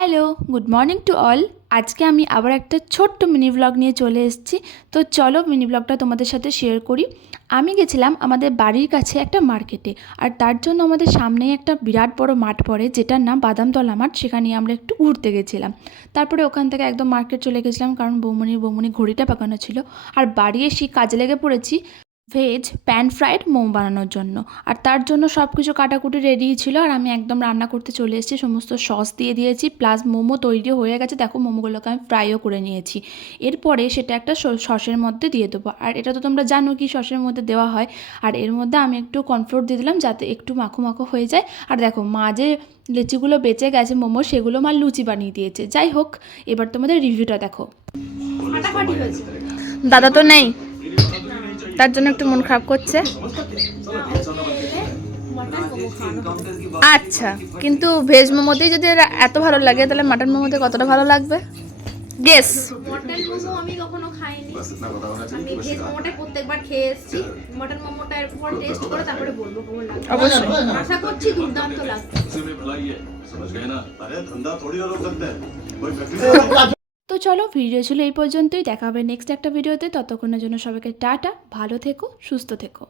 Hello, good morning to all. আজকে আমি আবার একটা ছোট্ট মিনি ব্লগ নিয়ে চলে এসেছি। তো চলো মিনি ব্লগটা তোমাদের সাথে শেয়ার করি। আমি গেছিলাম আমাদের বাড়ির কাছে একটা মার্কেটে, আর তার জন্য আমাদের সামনেই একটা বিরাট বড় মাঠ পড়ে, যেটার নাম বাদামতলা মাঠ। সেখানে আমরা একটু ঘুরতে গেছিলাম। তারপরে ওখান থেকে একদম মার্কেট চলে গেছিলাম, কারণ বৌমনি ঘড়িটা পাকানো ছিল। আর বাড়ি এসে কাজে লেগে পড়েছি ভেজ প্যান ফ্রাইড মোমো বানানোর জন্য। আর তার জন্য সব কিছু কাটাকুটি রেডি ছিল, আর আমি একদম রান্না করতে চলে এসেছি। সমস্ত সস দিয়ে দিয়েছি, প্লাস মোমো তৈরি হয়ে গেছে। দেখো, মোমোগুলোকে আমি ফ্রাইও করে নিয়েছি। এরপরে সেটা একটা সসের মধ্যে দিয়ে দেবো। আর এটা তো তোমরা জানো কি সসের মধ্যে দেওয়া হয়। আর এর মধ্যে আমি একটু কর্নফ্লোর দিয়ে দিলাম, যাতে একটু মাখো মাখো হয়ে যায়। আর দেখো, মা যে লিচিগুলো বেঁচে গেছে মোমো, সেগুলো মা লুচি বানিয়ে দিয়েছে। যাই হোক, এবার তোমাদের রিভিউটা দেখো। দাদা তো নেই, তার জন্য একটু মন খারাপ করছে। আচ্ছা, কিন্তু ভেজ মোমোতেই যদি এত ভালো লাগে, তাহলে মাটন মোমোতে কতটা ভালো লাগবে গেস। মটন মোমো আমি কখনো খাইনি। আমি ভেজ মোমোটা প্রত্যেকবার খেয়ে এসেছি। মটন মোমোটা এরপর টেস্ট করে তারপরে বলবো কেমন লাগবে। অবশ্যই আশা করছি দুর্দান্ত লাগবে। তো চলো, ভিডিও ছিল এই পর্যন্তই। দেখা হবে নেক্সট একটা ভিডিওতে। ততক্ষণের জন্য সবাইকে টাটা, ভালো থেকো, সুস্থ থেকো।